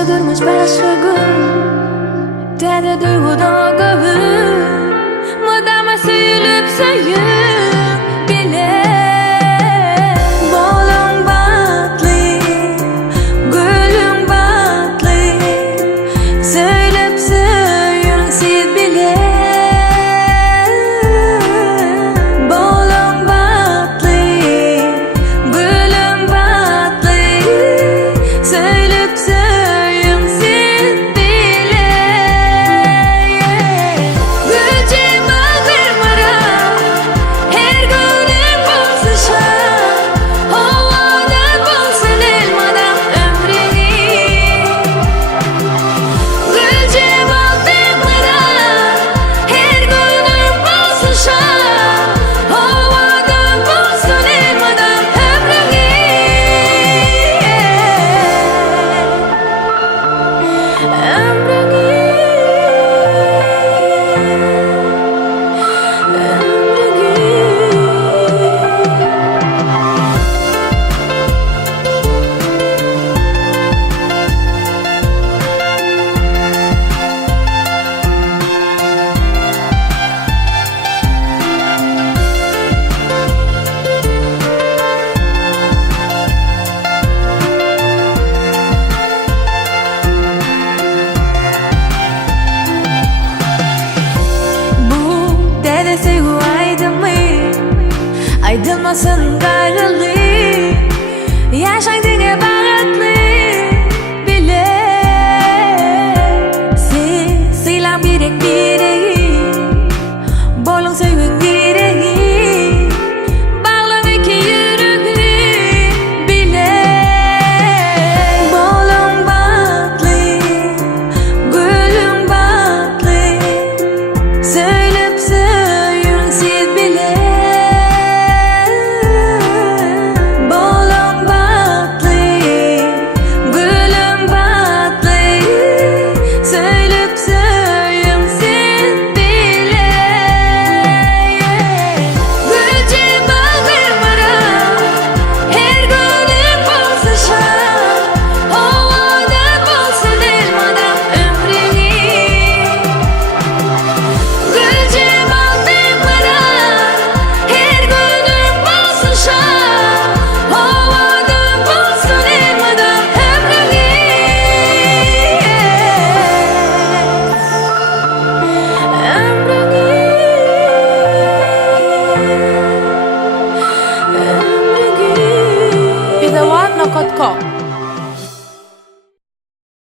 durmuş başka gün. Dede duyguda göbür Madama söyülüp söyüp bile Bolun batlı Gülün batlı Söylüp söyün siz bile Bolun batlı Gülün batlı Söylüp söyün siz bile Guljemal Begmyrat Her günün bulsun şan Havada bulsun elmadan ömrünü Guljemal Begmyrat Her günün bulsun şan Havada bulsun elmadan ömrünü Bu dede sevgu aydymy Aydılmasın gayrı